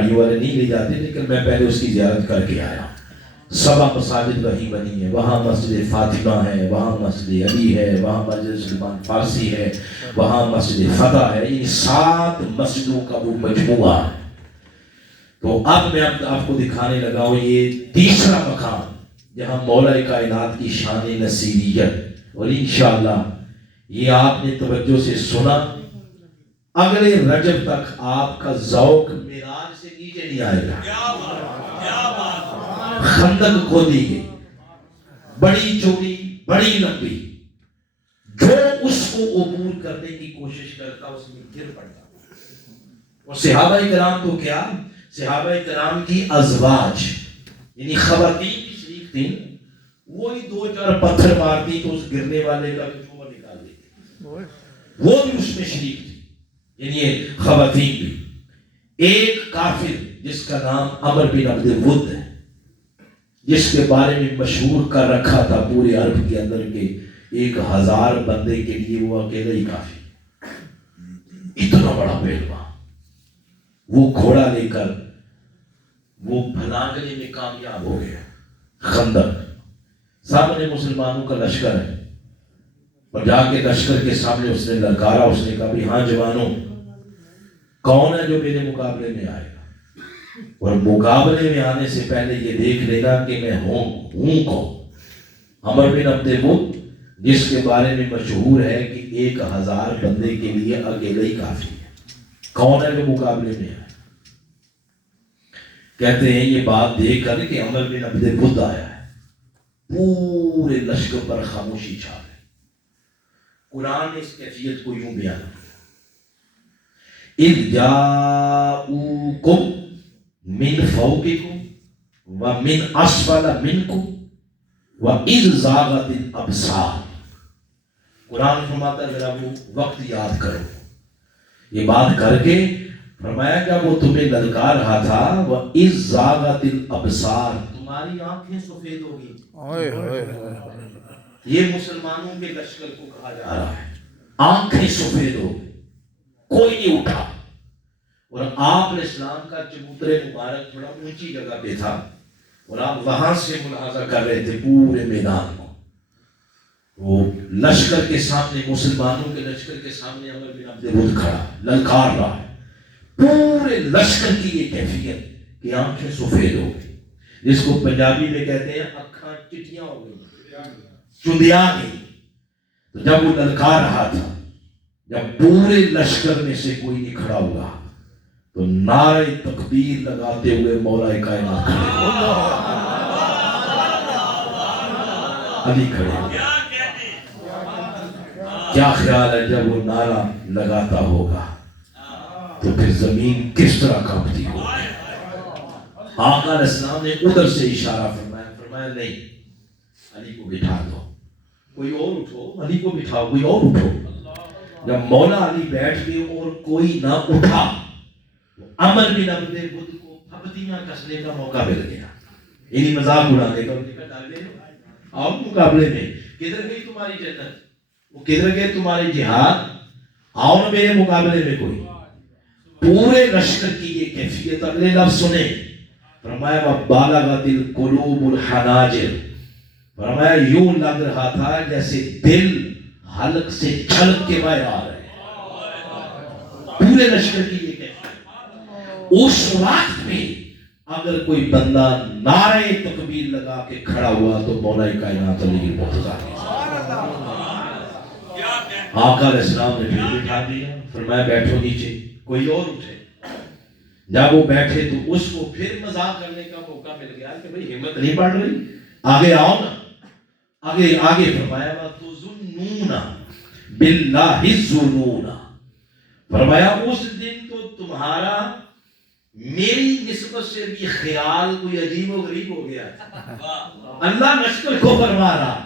گاڑی والے نہیں لے جاتے، لیکن میں پہلے اس کی زیارت کر کے آیا. 7 مساجد وہیں بنی ہیں، وہاں مسجد فاطمہ ہے، وہاں مسجد علی ہے، وہاں مسجد سلمان فارسی ہے، وہاں مسجد فتح ہے. یہ 7 مسجدوں کا وہ مجموعہ ہے. تو اب میں آپ کو دکھانے لگا ہوں یہ تیسرا مقام جہاں مولا کائنات کی شان نصیریت. اور انشاءاللہ یہ آپ نے توجہ سے سنا، اگلے رجب تک آپ کا ذوق معراج سے نیچے نہیں آئے گا. خندق کھودی گئی، بڑی چوڑی بڑی لمبی، جو اس کو عبور کرنے کی کوشش کرتا اس میں گر پڑتا. اور صحابہ کرام تو کیا، صحابہ کرام کی ازواج یعنی خواتین کی شریک تھیں، وہی 2-4 پتھر مارتی تو اس گرنے والے کا چوبا نکال دیتی، وہ بھی اس میں شریک تھی، یعنی یہ خواتین بھی. ایک کافر جس کا نام عمر بن عبد ود ہے، جس کے بارے میں مشہور کر رکھا تھا پورے عرب کے اندر کے 1000 بندے کے لیے وہ اکیلا ہی کافی. اتنا بڑا پہلوان، وہ گھوڑا لے کر وہ بھلاگنے میں کامیاب ہو گیا. خندق سامنے مسلمانوں کا لشکر ہے، اور جا کے لشکر کے سامنے اس نے للکارا. اس نے کہا بھی ہاں جوانوں، کون ہے جو میرے مقابلے میں آئے گا؟ اور مقابلے میں آنے سے پہلے یہ دیکھ لینا کہ میں ہوں کون. عمر بن عبد ود جس کے بارے میں مشہور ہے کہ 1000 بندے کے لیے اکیلا ہی کافی ہے. کون ہے جو مقابلے میں آئے؟ کہتے ہیں یہ بات دیکھ کر کہ عمر بن عبد ود آیا ہے، پورے لشکر پر خاموشی چھا گئی. قرآن نے اس کیفیت کو یوں بیان کیا: اذ جاؤکم من فوقکم ومن اسفل منکم واذ زاغت الابصار. قرآن فرماتا ہے ذرا وہ وقت یاد کرو. یہ بات کر کے فرمایا کہ وہ تمہیں للکار رہا تھا، وَإِذْ زَاغَتِ الْأَبْصَارُ، تمہاری آنکھیں سفید ہو گئی. یہ مسلمانوں کے لشکر کو کہا جا رہا ہے، آنکھیں سفید ہو گئی، کوئی نہیں اٹھا. اور آپ علیہ السلام کا چبوترے مبارک تھوڑا اونچی جگہ پہ تھا، اور آپ وہاں سے ملاحظہ کر رہے تھے پورے میدان کو. وہ لشکر کے سامنے، مسلمانوں کے لشکر کے سامنے عمر بن عبد ود کھڑا للکار رہا ہے. پورے لشکر کی یہ کیفیت کہ آنکھیں سفید ہو گئی، جس کو پنجابی میں کہتے ہیں اکھاں چٹیاں ہو گئی، چندیا گئی. تو جب وہ للکار رہا تھا، جب پورے لشکر میں سے کوئی نہیں کھڑا ہوا تو نعرہ تکبیر لگاتے ہوئے مولا کائنات کھڑے علی کھڑے. کیا خیال ہے جب وہ نعرہ لگاتا ہوگا تو پھر زمین کس طرح کانپتی ہوگی؟ آقا علیہ السلام نے ادھر سے اشارہ فرمایا نہیں، علی کو بٹھا دو، کوئی اور اٹھو، علی کو بٹھاؤ، کوئی اور اٹھو. جب مولا علی بیٹھ گئے اور کوئی نہ اٹھا، عمر بن عبد ود کو پھپتیاں کسنے کا موقع مل گیا، انہی مذاق اڑانے کا. آؤ مقابلے میں، کدھر گئی تمہاری جنت، وہ کدھر گئے تمہارے جہاد، آؤ نا میرے مقابلے میں کوئی. پورے لشکر کی یہ کیفیت. اگلے لفظ سنیں، فرمایا وَبَالَغَتِ الْقُلُوبُ الْحَنَاجِرَ، فرمایا یوں لگ رہا تھا جیسے دل حلق سے چھلک کے باہر آ رہے ہیں. پورے لشکر کی یہ کیفیت. اس وقت میں اگر کوئی بندہ نعرہ تکبیر لگا کے کھڑا ہوا تو مولا کائنات علی مرتضیٰ آقا علیہ السلام نے پھر بٹھا دیا. فرمایا بیٹھو نیچے، کوئی اور اٹھے. جب وہ بیٹھے تو اس کو پھر مذاق کرنے کا موقع مل گیا کہ بھئی ہمت نہیں بڑھ رہی، آگے آؤ نا. آگے فرمایا وَتُظُنُّونَ بِاللَّهِ الظُّنُونَ، فرمایا اس دن تو تمہارا میری نسبت سے بھی خیال کوئی عجیب و غریب ہو گیا. اللہ لشکر کو فرما رہا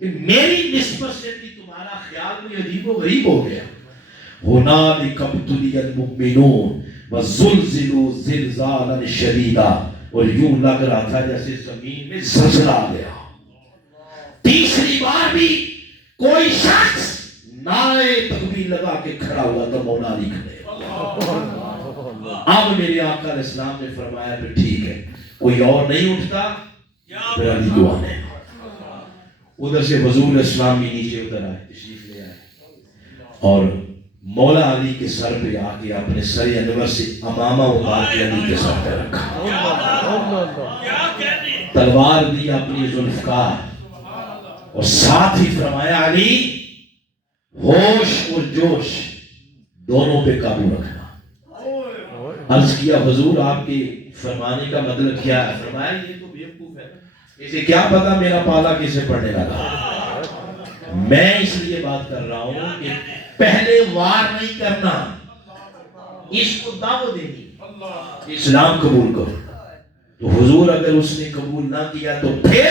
کہ میری نسبت سے بھی تمہارا خیال کوئی عجیب و غریب ہو گیا. هُنَالِكَ ابْتُلِيَ الْمُؤْمِنُونَ وَزُلْزِلُوا زِلْزَالًا شَدِيدًا، اور یوں لگ رہا تھا جیسے زمین میں زلزلہ آ گیا. تیسری بار بھی کوئی شخص نعرہ تکبیر لگا کے کھڑا ہوا تو مولا علی کھڑے. اب میرے آقا علیہ السلام نے فرمایا پھر ٹھیک ہے، کوئی اور نہیں اٹھتا، پھر علی کو آنے۔ ادھر سے حضور علیہ السلام بھی نیچے اتر آئے، تشریف لے آئے، اور مولا علی کے سر پہ آ کے اپنے سر انور سے امامہ اتار کے علی کے سر پہ رکھا، تلوار دی اپنی ذوالفقار، اور ساتھ ہی فرمایا علی ہوش اور جوش دونوں پہ قابو رکھنا۔ عرض کیا حضور آپ کے فرمانے کا مطلب کیا ہے؟ فرمایا یہ تو بیوقوف ہے، اسے کیا پتا میرا پالا کیسے پڑنے لگا۔ میں اس لیے بات کر رہا ہوں کہ پہلے وار نہیں کرنا، اس کو دعوت دینی، اسلام قبول کرو۔ تو حضور اگر اس نے قبول نہ کیا تو پھر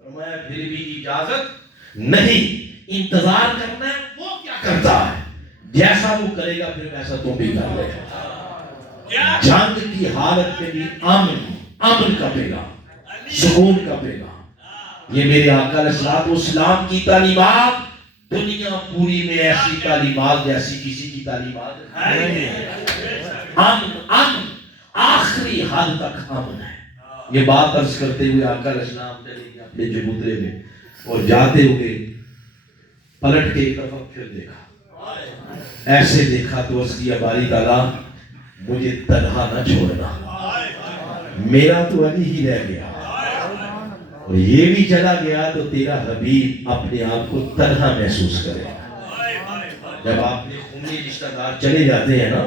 فرمایا پھر بھی اجازت نہیں، انتظار کرنا ہے، وہ کیا کرتا ہے جیسا وہ کرے گا پھر ویسا تم بھی کر لے۔ جنگ کی حالت میں بھی امن کا پیغام، سکون کا پیغام، یہ میرے آقا علیہ السلام کی تعلیمات دنیا پوری میں ایسی تعلیمات جیسی کسی کی تعلیمات امن آخری حد تک امن ہے۔ یہ بات عرض کرتے ہوئے آقا علیہ السلام چلے گئے اپنے چبوترے میں، اور جاتے ہوئے پلٹ کے ایک دفعہ پھر دیکھا، ایسے دیکھا تو عرض کیا باری تعالیٰ مجھے تنہا نہ چھوڑنا، میرا تو علی ہی رہ گیا، اور یہ بھی چلا گیا تو تیرا حبیب اپنے آپ کو تنہا محسوس کرے۔ جب آپ نے خونی رشتہ دار چلے جاتے ہیں نا،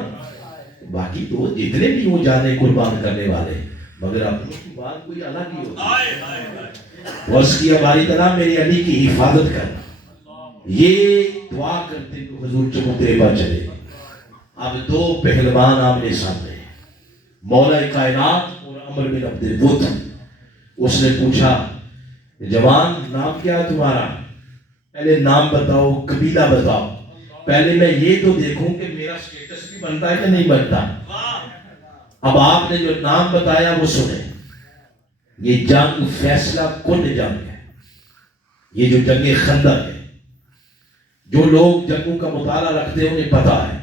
باقی تو جتنے بھی وہ جانے قربان کرنے والے، مگر اپنوں کی بات کوئی الگ ہی ہوتی ہے۔ عرض کیا باری تعالیٰ میرے علی کی حفاظت کرنا، یہ دعا کرتے تو حضور چبوترے پر چلے۔ اب دو پہلوان آمنے سامنے، مولا کائنات اور عمر بن عبد الود۔ اس نے پوچھا جوان نام کیا ہے تمہارا؟ پہلے نام بتاؤ، قبیلہ بتاؤ، پہلے میں یہ تو دیکھوں کہ میرا سٹیٹس بھی بنتا ہے کہ نہیں بنتا۔ اب آپ نے جو نام بتایا وہ سنیں۔ یہ جنگ فیصلہ کن جنگ ہے، یہ جو جنگ خندق ہے، جو لوگ جنگوں کا مطالعہ رکھتے ہیں انہیں پتا ہے،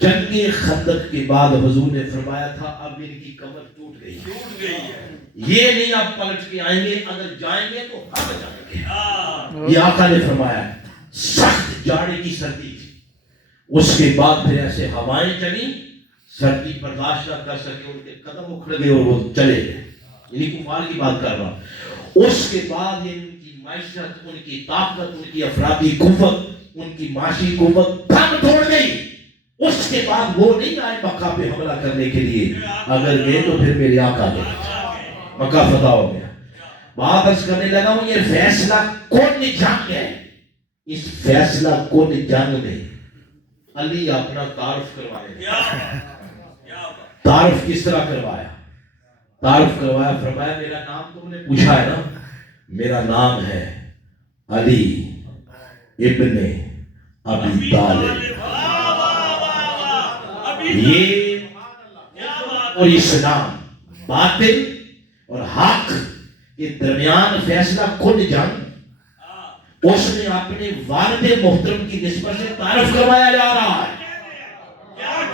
جنگ خندق کے بعد حضور نے فرمایا تھا اب ان کی کمر ٹوٹ گئی ہے، یہ نہیں اب پلٹ کے آئیں گے، اگر جائیں گے تو ہم جائیں گے۔ یہ آقا نے فرمایا، سخت جاڑے کی سردی تھی، اس کے بعد پھر ایسے ہوائیں چلی، سردی برداشت نہ کر سکے، ان کے قدم اکھڑ گئے اور وہ چلے گئے، یعنی کفار کی بات کر رہا ہوں۔ اس کے بعد یہ ان کی معیشت، ان کی طاقت، ان کی افرادی قوت، ان کی معاشی قوت دم توڑ گئی۔ اس کے بعد وہ نہیں آئے مکہ پہ حملہ کرنے کے لیے، اگر گئے تو پھر میرے آقا گئے، مکہ فتح ہو گیا۔ بات عرض کرنے لگا ہوں یہ فیصلہ کون جنگ ہے، اس فیصلہ کون جنگ میں علی اپنا تعارف کروائے۔ تعارف کس طرح کروایا؟ تعارف کروایا، فرمایا میرا نام تم نے پوچھا ہے نا، میرا نام ہے علی ابن ابی طالب۔ یہ اور اسلام، باطل اور حق کے درمیان فیصلہ کن جنگ، اس نے اپنے والد محترم کی نسبت سے تعارف کروایا جا رہا ہے۔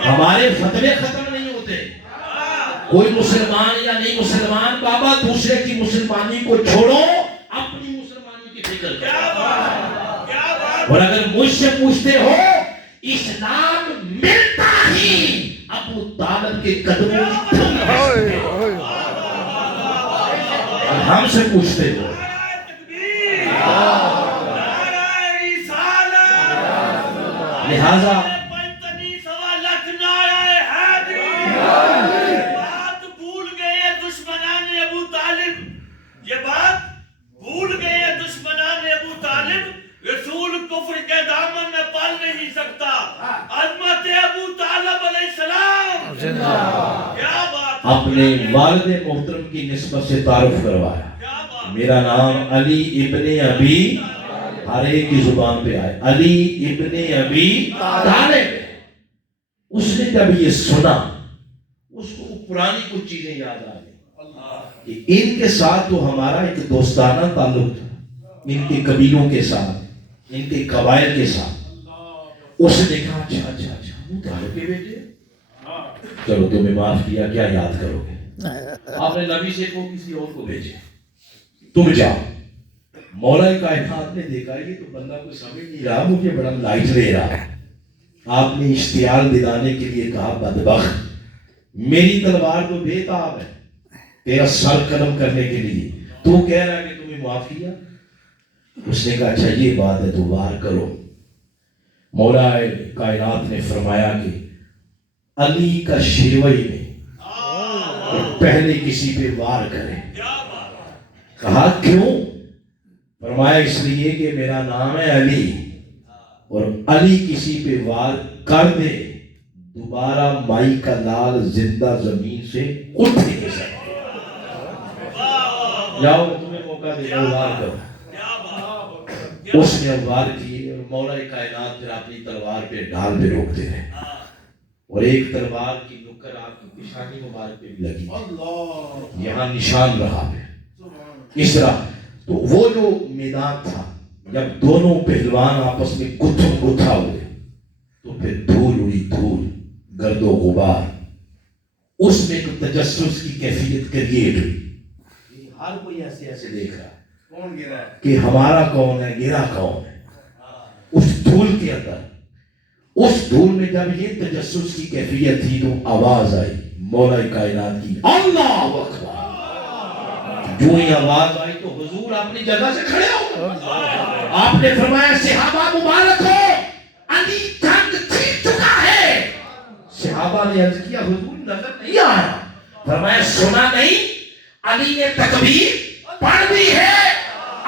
ہمارے فتوے ختم نہیں ہوتے، کوئی مسلمان یا نہیں مسلمان، بابا دوسرے کی مسلمانی کو چھوڑو، اپنی مسلمانی کی فکر کرو۔ اور اگر مجھ سے پوچھتے ہو اسلام ملتا ہی ابو طالب کے قدموں میں، اور ہم سے پوچھتے ہو لہذا بات بھول گئے دشمنان ابو طالب، یہ بات بھول گئے دشمنان ابو طالب، رسول کفر کے دامن میں پال نہیں سکتا، عظمت ابو طالب علیہ السلام، کیا بات، اپنے والد محترم کی نسبت سے تعارف کروایا، میرا نام علی ابن ابی، ہر ایک کی زبان پہ آئے، علی ابن ابی طالب۔ اس نے جب یہ سنا اس کو پرانی کچھ چیزیں یاد آ گئی کہ ان کے ساتھ تو ہمارا ایک دوستانہ تعلق تھا، ان کے قبیلوں کے ساتھ، ان کے قبائل کے ساتھ۔ اس نے کہا اچھا اچھا اچھا ابو طالب کے بیٹے، چلو تمہیں معاف کیا، کیا یاد کرو گے؟ آپ نے نبی سے کو کسی اور کو بھیجے، تم جاؤ۔ مولا کائنات نے دیکھا یہ تو بندہ کوئی سمجھ نہیں رہا، مجھے بڑا لائٹ لے رہا ہے۔ آپ نے اشتعال دلانے کے لیے کہا بدبخت، میری تلوار تو بے تاب ہے تیرا سر قلم کرنے کے لیے، تو کہہ رہا ہے کہ تمہیں معاف کیا؟ اس نے کہا اچھا یہ بات ہے تو وار کرو۔ مولا کائنات نے فرمایا کہ علی کا شیوئی میں پہلے کسی پہ وار کرے۔ کہا کیوں؟ فرمایا اس لیے کہ میرا نام ہے علی، اور علی کسی پہ وار کر دے دوبارہ مائی کا لال زندہ زمین سے اٹھ نہیں سکتے۔ جاؤ میں تمہیں موقع دے رہا ہوں، وار کرو۔ اس نے وار کی اور مولا کائنات پھر اپنی تلوار پہ ڈھال پہ روکتے رہے، اور ایک تلوار کی نکر آپ کی پیشانی مبارک پہ بھی لگی، یہاں نشان رہا ہے اس طرح۔ تو وہ جو میدان تھا جب دونوں پہلوان آپس میں گتھم گتھا ہوئے تو پھر دھول اڑی، دھول گرد و غبار، اس میں ایک تجسس کی کیفیت کریٹ ہوئی۔ ہر کوئی ایسے ایسے دیکھ رہا ہے کون گرا ہے کہ ہمارا کون ہے، گرا کون ہے۔ اس دھول کے اندر، اس دھول میں جب یہ تجسس کی کیفیت تھی تو آواز آئی مولا کائنات کی، اللہ اکبر۔ جو ہی آواز آئی تو حضور اپنی جگہ سے کھڑے ہو گئے۔ آپ نے فرمایا صحابہ مبارک ہو، علی جنگ جیت چکا ہے۔ صحابہ نے عرض کیا حضور نظر نہیں آیا۔ فرمایا سنا نہیں، علی نے تکبیر پڑھ دی ہے،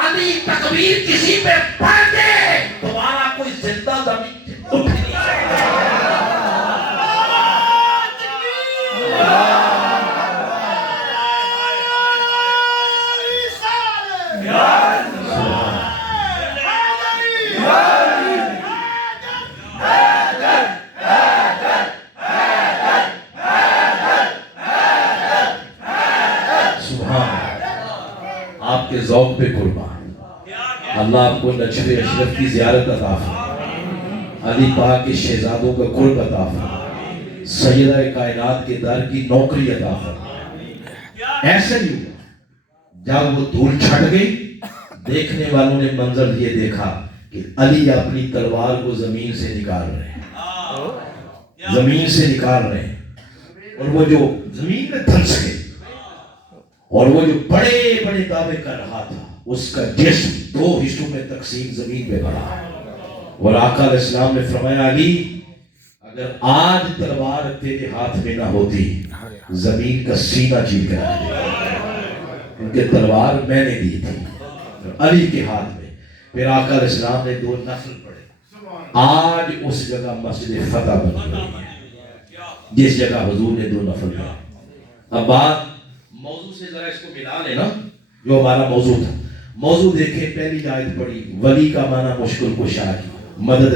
علی تکبیر کسی پہ پڑھ دے دوبارہ کوئی زندہ زمین سے اٹھ نہیں آپ کے ذوق پہ قربان۔ اللہ آپ کو نجف اشرف کی زیارت عطا فرمائے، علی پاک کے شہزادوں کا قرب عطا فرمائے، سیدہ کائنات کے در کی نوکری عطا فرمائے۔ ایسے ہی ہوا جب وہ دھول چھٹ گئی، دیکھنے والوں نے منظر یہ دیکھا کہ علی اپنی تلوار کو زمین سے نکال رہے ہیں، زمین سے نکال رہے ہیں، اور وہ جو زمین میں دھنس گئے، اور وہ جو بڑے بڑے دعوے کر رہا تھا اس کا جسم دو حصوں میں تقسیم زمین پہ پڑا۔ اور آقا علیہ السلام نے فرمایا علی اگر آج تلوار تیرے ہاتھ میں نہ ہوتی زمین کا سینہ چیر کر رہ دیتا، کیونکہ تلوار میں نے دی تھی علی کے ہاتھ میں۔ پھر آقا علیہ السلام نے 2 نفل پڑھے، آج اس جگہ مسجد فتح بن گئی جس جگہ حضور نے 2 نفل پڑھے۔ اب بات موضوع سے ذرا اس کو ملا لینا جو ہمارا موضوع تھا۔ موضوع دیکھیں، پہلی آیت پڑھی، ولی کا معنی مشکل کشا کی مدد